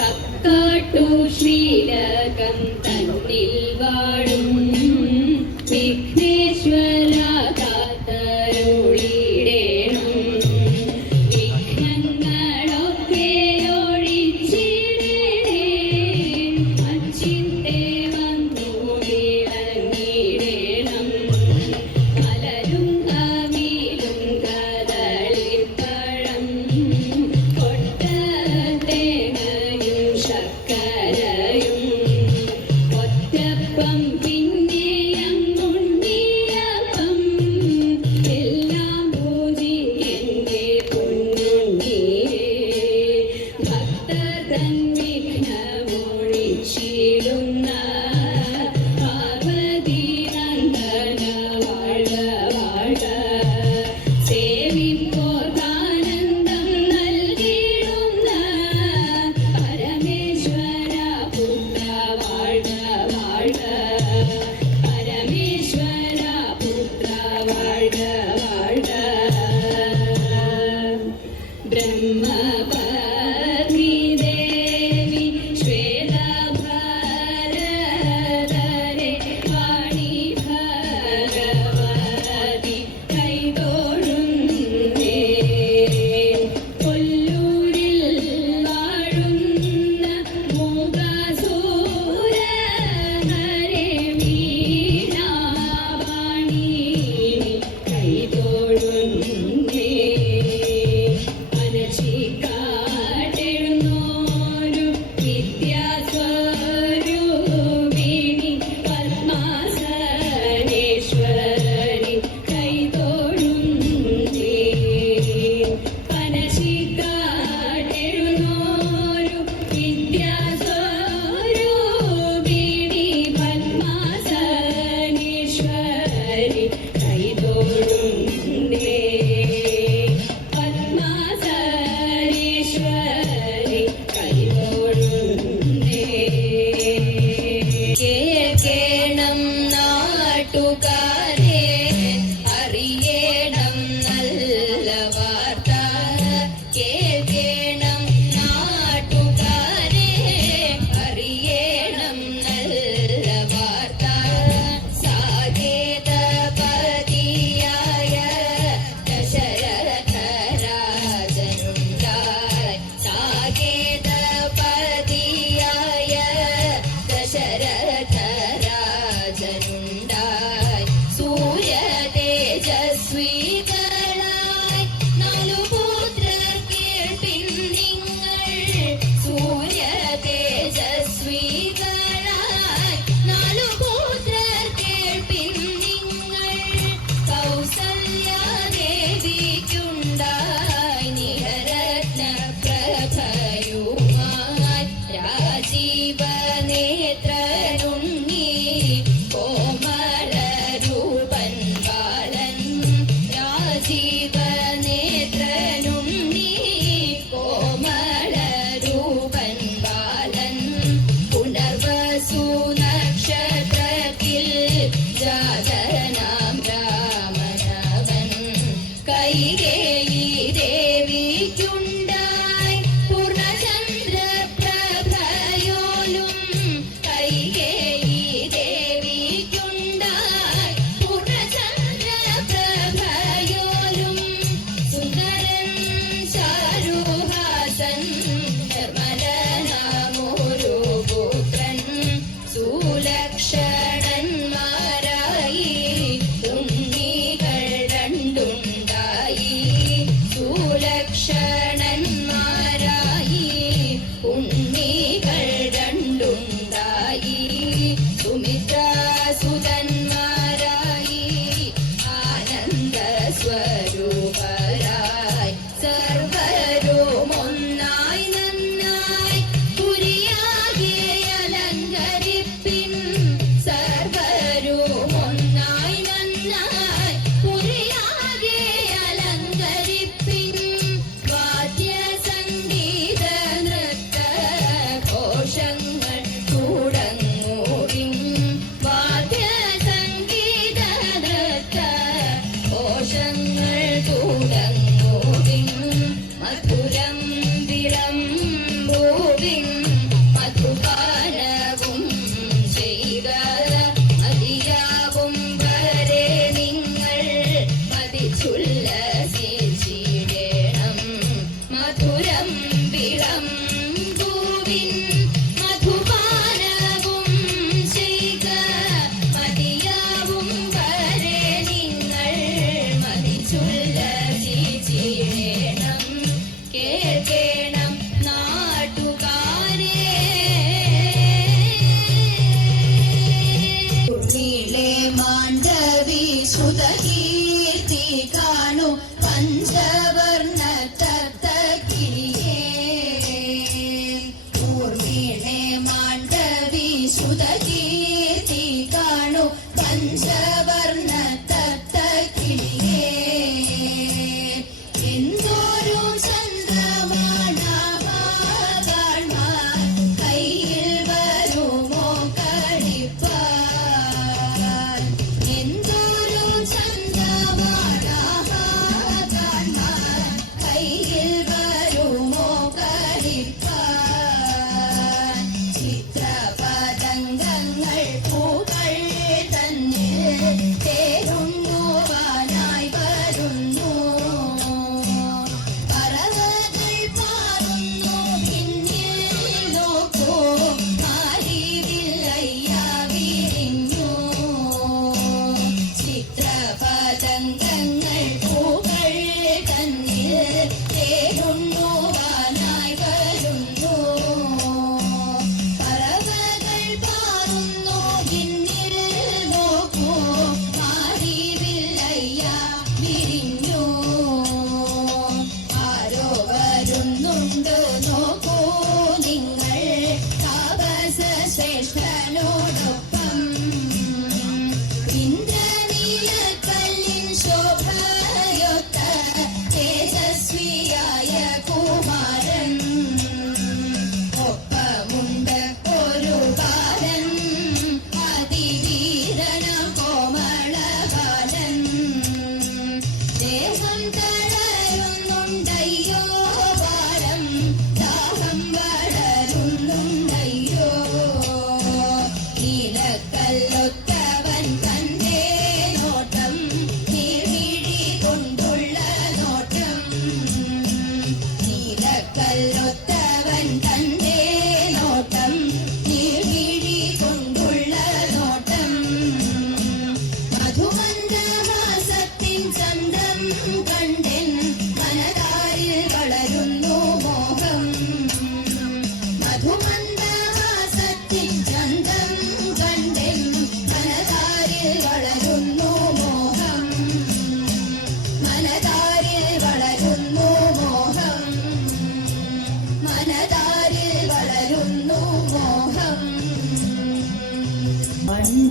കക്കാട്ടു ശ്രീലകം തന്നിൽ വാഴും വിഘ്നേശ്വര കാത്തരുളിടേണം. വിഘ്നങ്ങളൊക്കെ ഒഴിച്ചിടണേ, അച്ചിത്തെ വന്നു വിളങ്ങിടേണം. മലരും കവിലും കദളിപ്പഴം കൊട്ടത്തേങ്ങയും ശർക്കരയും ഒറ്റപ്പം പിന്നെയങ്ങുണ്ണിയപ്പം എല്ലാം പൂജിക്കന്റെ പൊന്നുണ്ണിയേ. ഭക്തർ തൻ വിഘ്നമൊഴിച്ചിടുന്ന പാർവതി നന്ദന വാഴ വാഴ. സേവിപ്പോർക്കാനന്ദം നൽകിടുന്ന പരമേശ്വര പുത്ര വാഴ വാഴ. പരമേശ്വര പുത്ര വാഴ വാഴ. ബ്രഹ്മപത്നി ദേവി ശ്വേതഭരതനുടെ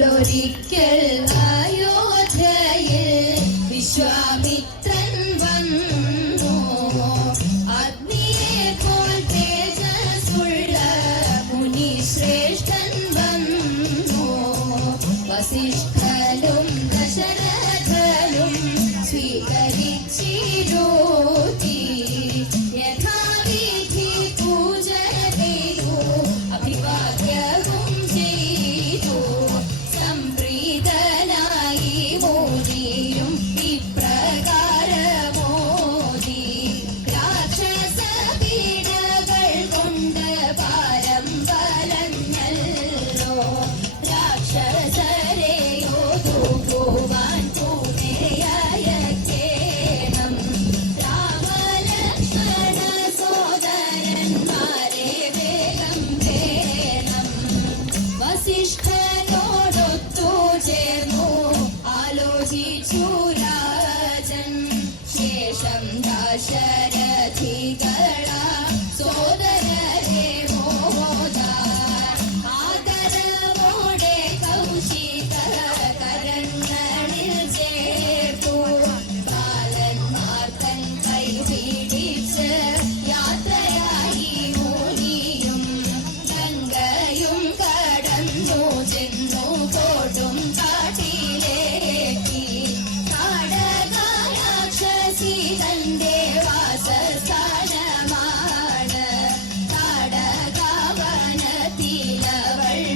പണ്ടൊരിക്കൽ അയോധ്യയിൽ വിശ്വാമിത്രൻ വന്നു. അഗ്നിയെ പോൽ തേജസ്സുള്ള മുനി ശ്രേഷ്ഠൻ വന്നു. വസിഷ്ഠനും ദശരഥനും സ്വീകരിച്ചിരുത്തി. യഥാവിധി പൂജ ചെയ്തു അഭിവാദ്യവും ചെയ്തു. സംപ്രീതനായി മോദിയും ഇപ്രകാരമോദി. രാക്ഷസ പീഡകൾ കൊണ്ട് ഭാരം വലഞ്ഞല്ലോ. രാക്ഷസരെയോതുവാൻ പൂനെയയക്കേണം. രാമലക്ഷ്മണ സോദരന്മാരെ വേഗം വേണം. വസിഷ്ഠനോടൊത്തു ചേർന്നു ആലോചിച്ചു രാജൻ. ശേഷം ദശരഥികള സോദരരെ മോദാൻ ആദരവോടെ കൗശിക കരങ്ങളിൽ ചേർത്തു. ബാലന്മാർ തൻ കൈ പിടിച്ച് യാത്രയായി മുനിയും ഗംഗയും കടന്നു ചെന്നു കോട്ടും കാട്ടിലേക്ക്. താടകരാക്ഷസി തന്റെ വാസസ്ഥാനമാണ്. താടകാവനത്തിലവൾ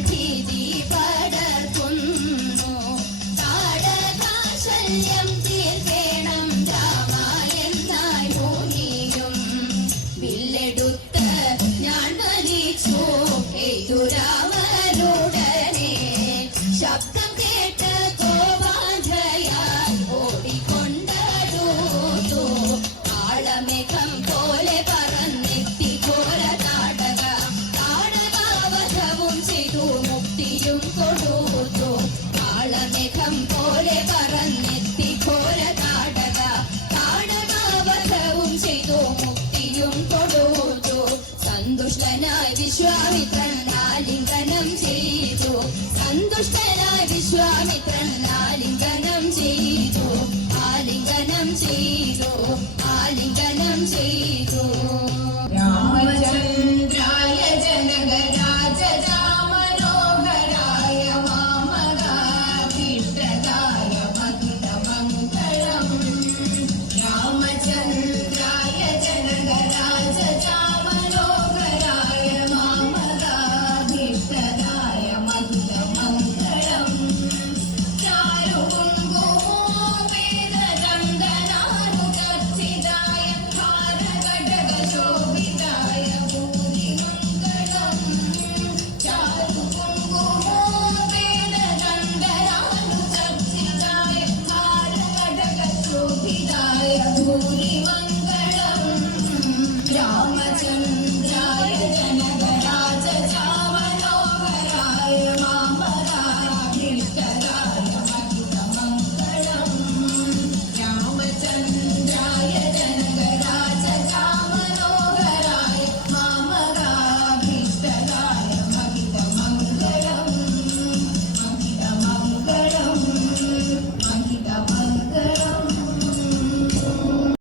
ഭീതി പടർത്തുന്നു. താടകാശല്യം തീർക്കേണം രാമ എന്നായി മുനിയും. വില്ലെടുത്ത് ഞാൻ വലിച്ചു എയ്തു രാമനുടനെ. ശബ്ദം കേട്ട് കോപാഞ്ജയാൽ ഓടിക്കൊണ്ടു. കാളമേഘം പോലെ പറന്നെത്തി ഘോര താടക. താടകാവധവും ചെയ്തു മുക്തിയും കൊടുത്തു. കാളമേഘം പോലെ പറന്നെത്തി ഘോര താടക. താടകാവധവും ചെയ്തു മുക്തിയും കൊടുത്തു. സന്തുഷ്ടനായി വിശ്വാമിത്രൻ